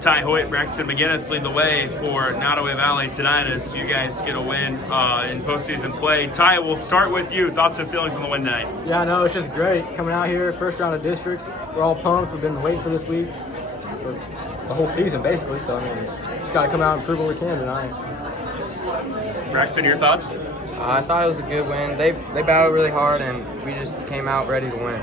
Ty Hoyt, Braxton McGinnis lead the way for Nodaway Valley tonight as you guys get a win in postseason play. Ty, we'll start with you. Thoughts and feelings on the win tonight? Yeah, I know. It's just great coming out here, first round of districts. We're all pumped. We've been waiting for this week for the whole season, basically. So, I mean, just got to come out and prove what we can tonight. Braxton, your thoughts? I thought it was a good win. They battled really hard, and we just came out ready to win.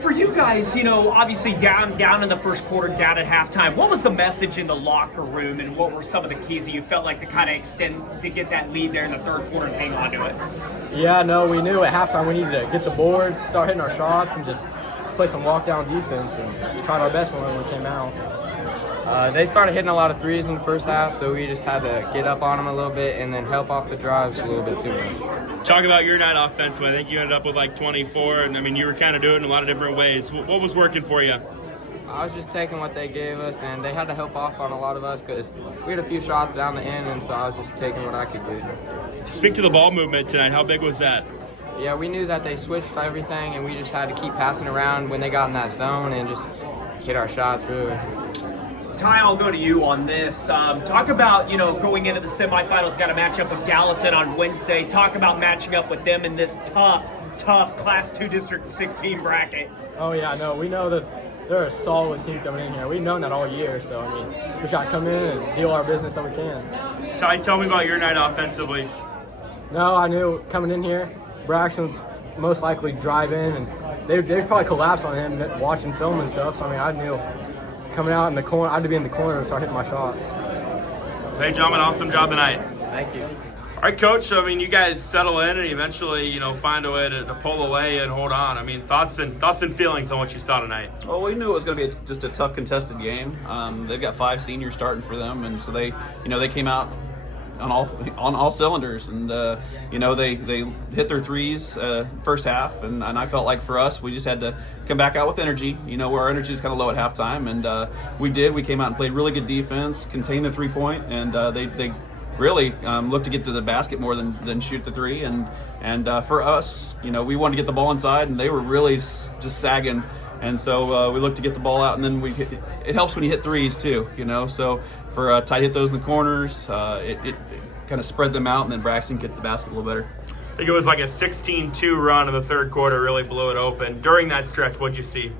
For you guys, you know, obviously down in the first quarter, down at halftime, what was the message in the locker room, and what were some of the keys that you felt like to kind of extend to get that lead there in the third quarter and hang on to it? Yeah, no, we knew at halftime we needed to get the boards, start hitting our shots, and just play some walk-down defense, and tried our best when we came out. They started hitting a lot of threes in the first half, so we just had to get up on them a little bit and then help off the drives a little bit too much. Talk about your night offensively. I think you ended up with like 24, and I mean, you were kind of doing it in a lot of different ways. What was working for you? I was just taking what they gave us, and they had to help off on a lot of us because we had a few shots down the end, and so I was just taking what I could do. Speak to the ball movement tonight. How big was that? Yeah, we knew that they switched everything, and we just had to keep passing around when they got in that zone and just hit our shots, really. Ty, I'll go to you on this. Talk about, you know, going into the semifinals, got to match up with Gallatin on Wednesday. Talk about matching up with them in this tough Class 2 District 16 bracket. Oh, yeah, no, we know that they're a solid team coming in here. We've known that all year, so, I mean, we just got to come in and deal our business that we can. Ty, tell me about your night offensively. No, I knew coming in here, Braxton would most likely drive in, and they'd probably collapse on him watching film and stuff, so, I mean, I knew coming out in the corner, I had to be in the corner and start hitting my shots. Hey, gentlemen, awesome job tonight. Thank you. All right, Coach. I mean, you guys settle in and eventually, you know, find a way to pull away and hold on. I mean, thoughts and feelings on what you saw tonight. Well, we knew it was going to be just a tough, contested game. They've got 5 seniors starting for them, and so they came out on all cylinders, and they hit their threes first half, and I felt like for us we just had to come back out with energy. You know, where our energy is kind of low at halftime, and we did. We came out and played really good defense, contained the 3-point, and they really looked to get to the basket more than shoot the three. And for us, you know, we wanted to get the ball inside, and they were really just sagging. And so we looked to get the ball out, and then it helps when you hit threes too, you know. So for Ty to hit those in the corners, it kind of spread them out, and then Braxton get the basket a little better. I think it was like a 16-2 run in the third quarter, really blew it open. During that stretch, what'd you see?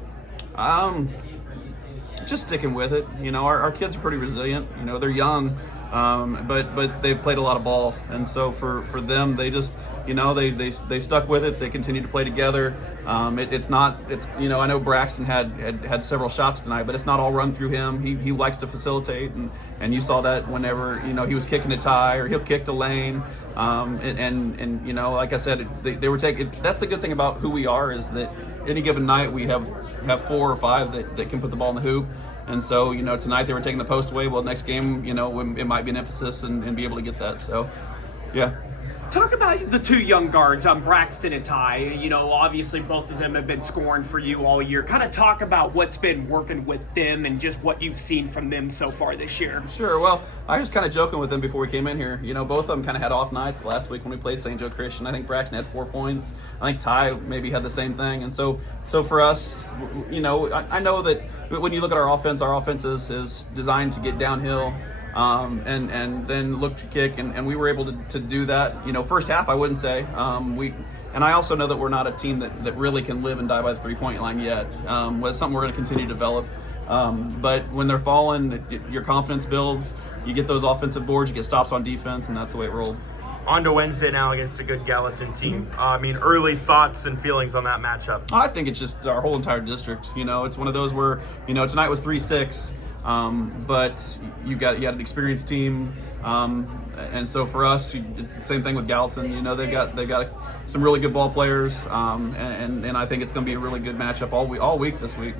Just sticking with it. You know, our kids are pretty resilient. You know, they're young, but they've played a lot of ball, and so for them, they just, you know, they stuck with it. They continued to play together. It's you know, I know Braxton had several shots tonight, but it's not all run through him. He likes to facilitate, and you saw that whenever, you know, he was kicking to Ty or he'll kick to Lane, and you know, like I said, they were taking. That's the good thing about who we are, is that any given night we have 4 or 5 that can put the ball in the hoop. And so, you know, tonight they were taking the post away. Well, next game, you know, it might be an emphasis and be able to get that. So, yeah. Talk about the 2 young guards, Braxton and Ty. You know, obviously both of them have been scoring for you all year. Kind of talk about what's been working with them and just what you've seen from them so far this year. Sure. Well, I was kind of joking with them before we came in here. You know, both of them kind of had off nights last week when we played St. Joe Christian. I think Braxton had 4 points. I think Ty maybe had the same thing. And so for us, you know, I know that when you look at our offense is designed to get downhill. And then look to kick, and we were able to do that. You know, first half I wouldn't say. And I also know that we're not a team that really can live and die by the 3-point line yet. It's something we're going to continue to develop. But when they're falling, your confidence builds. You get those offensive boards, you get stops on defense, and that's the way it rolled. On to Wednesday now against a good Gallatin team. I mean, early thoughts and feelings on that matchup. I think it's just our whole entire district. You know, it's one of those where, you know, tonight was 3-6. But you had an experienced team, and so for us, it's the same thing with Gallatin. You know, they've got some really good ball players, and I think it's going to be a really good matchup all week this week.